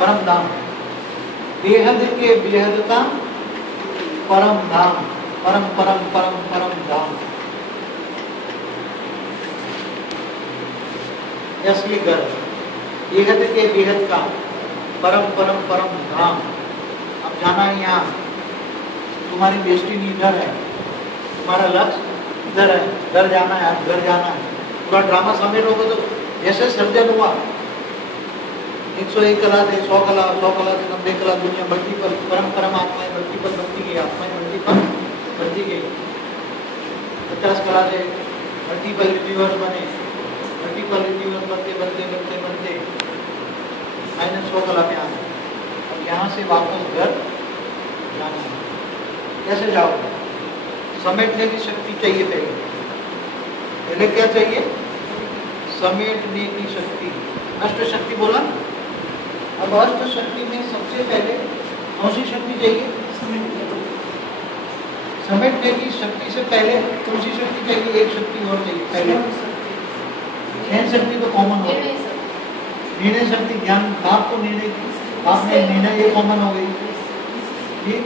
परम धाम, बेहद के बेहद का परम धाम, परम परम परम परम धाम, असली घर, बेहद के बेहद का परम परम परम धाम। अब जाना है यहाँ, तुम्हारी डेस्टिनी इधर है, तुम्हारा लक्ष्य इधर है, घर जाना है, अब घर जाना है। पूरा ड्रामा समेट होगा तो जैसे सर्जन हुआ 101 कला थे, 100 कला, 100 कला से 90 कला, दुनिया बढ़ती पर परम परम आत्माएं बढ़ती पर बढ़ती गई, आत्माएं बढ़ती पर बढ़ती गई। 50 कला से मल्टीपल यूनिवर्स बने, मल्टीपल यूनिवर्स बनते बनते बनते बनते -100 कला में आ गए। अब यहाँ से वापस घर जाना है, कैसे जाओगे? समेटने की शक्ति चाहिए पहले क्या चाहिए? समेटने की शक्ति, अष्ट शक्ति बोला। अब अष्ट शक्ति में सबसे पहले कौन सी शक्ति चाहिए? समेटने की शक्ति से पहले कौन सी शक्ति चाहिए? एक शक्ति और चाहिए पहले। ज्ञान शक्ति तो कॉमन हो गई, निर्णय शक्ति, ज्ञान बाप को निर्णय की, बाप ने निर्णय ये कॉमन हो गई। ठीक,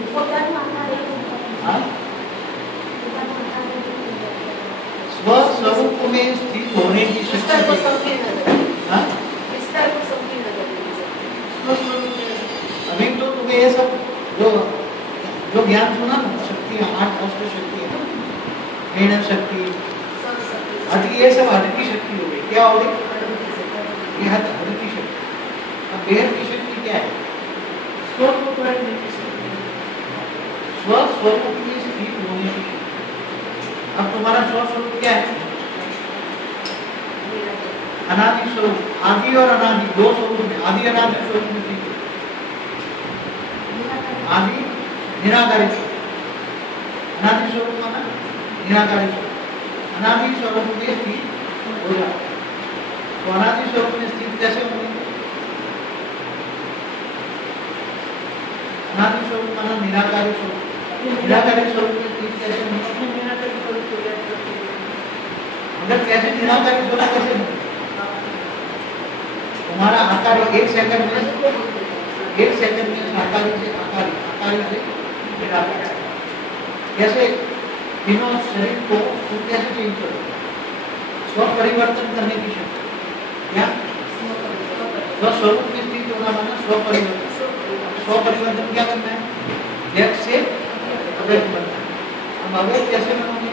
स्वस्वरूप में स्थित होने की शक्ति। अभी तो तुम्हें ये सब जो ज्ञान सुना ना, शक्तियाँ, 8 अष्ट शक्तियाँ, निर्णय शक्ति, हट, ये सब हट की शक्ति हो गई। क्या हो गई? ये हट की शक्ति। अब बेहद की शक्ति क्या है? स्वस्वरूप में स्थित होने की शक्ति। अब तुम्हारा स्वस्वरूप क्या है? अनादि स्वरूप, आदि और अनादि दो स्वरूप में, आदि अनादि स्वरूप में स्थित, आदि निराकारी स्वरूप, अनादि स्वरूप माना निराकारी स्वरूप, अनादि स्वरूप में स्थित हो जाए। तो अनादि स्वरूप में स्थित कैसे होंगे? अनादि स्वरूप माना निराकारी स्वरूप, निराकारी स्वरूप में स्थित कैसे होंगे? अगर कैसे निराकारी स्वरूप कैसे होंगे? तुम्हारा आकार 1 सेकंड में आकारी से आकारी, आकारी से निराकारी। कैसे तीनों शरीर को तुम कैसे चेंज करोगे? स्व परिवर्तन करने की शक्ति, क्या? स्वस्वरूप में स्थित होना माना स्व परिवर्तन। स्व परिवर्तन क्या करना है? व्यक्त से अव्यक्त बनना है। हम अव्यक्त कैसे बनोगे?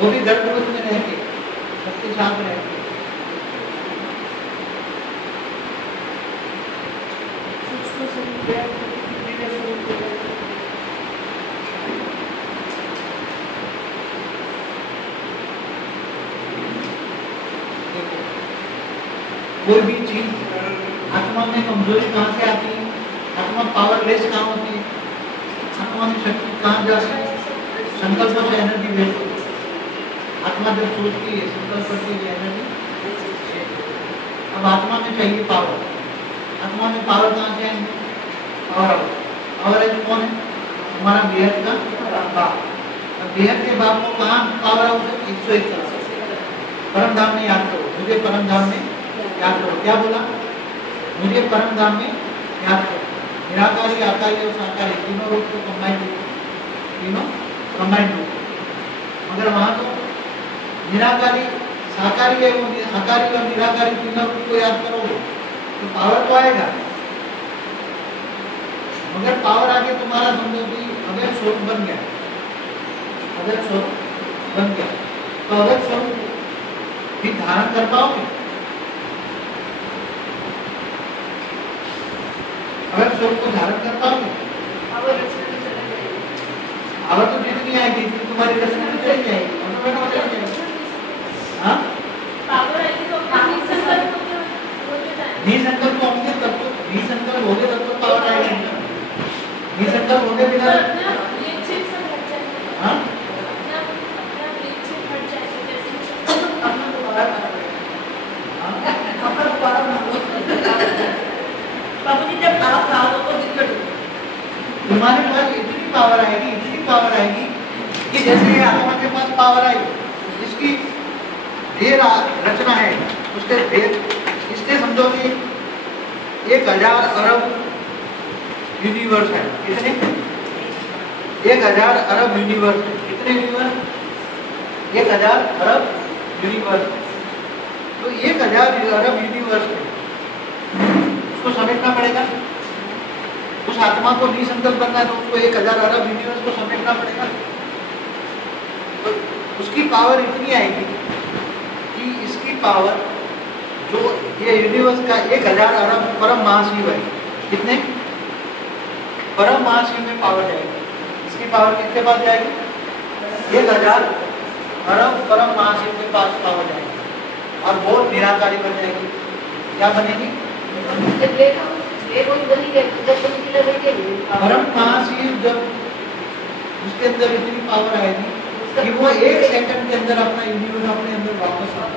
वो भी गर्भवत में रहेंगे, सबके साथ रहेंगे। कोई भी चीज आत्मा में कमजोरी कहाँ से आती है? आत्मा पावरलेस कहाँ होती है? आत्मा में शक्ति कहाँ जाती है? संकल्पों से एनर्जी वेस्ट होती है। आत्मा जब सोचती है, संकल्प करती है, एनर्जी। अब आत्मा में चाहिए पावर, आत्मा में पावर कहाँ से आएंगे? पावर है कौन है? तुम्हारा बेहद का बाप। अब बेहद के बाप को कहाँ पावर हाउस है? 101 परम धाम में याद करो, मुझे परम धाम में याद करो। क्या बोला? मुझे परम धाम में याद करो। निराकारी, आकारी और साकारी तीनों रूप को कंबाइंड, तीनों कंबाइंड रूप। मगर वहाँ तो निराकारी, साकारी है, वो आकारी और निराकारी तीनों रूप को याद करोगे तो पावर तो आएगा। मगर पावर आगे तुम्हारा समझो कि अवैध स्वरूप बन गया, अवैध स्वरूप बन गया, तो अवैध स्वरूप भी धारण कर पाओगे? अवैध स्वरूप को धारण कर पाओगे? आवर तो जितनी आएगी तुम्हारी रचना में चली जाएगी, ऑटोमेटिक चली जाएगी। हाँ, पावर आएगी तो निसंकल्प होंगे तब तो, निसंकल्प होंगे तब तो पावर आएगी। निसंकल्प होने बिना हाँ तुम्हारे पास इतनी पावर आएगी, इतनी पावर आएगी कि जैसे आत्मा के पास पावर आई, इसकी ढेर रचना है, उसके ढेर, इसलिए समझो कि 1000 अरब यूनिवर्स है। कितने? 1000 अरब यूनिवर्स है। कितने यूनिवर्स? 1000 अरब यूनिवर्स। तो 1000 अरब यूनिवर्स में उसको समेटना पड़ेगा। उस आत्मा को नहीं संकल्प करना है तो उसको 1000 अरब यूनिवर्स को समेटना पड़ेगा। तो उसकी पावर इतनी आएगी कि इसकी पावर जो ये यूनिवर्स का 1000 अरब परम महाशिव है। कितने? परम महाशिव में पावर जाएगी। इसकी पावर किसके पास जाएगी? 1000 अरब परम महाशिव के पास पावर जाएगी और बहुत निराकारी बन जाएगी। क्या बनेगी? परम महाशिव जब उसके अंदर इतनी पावर आएगी कि वो 1 सेकंड के अंदर अपना यूनिवर्स अपने अंदर वापस आ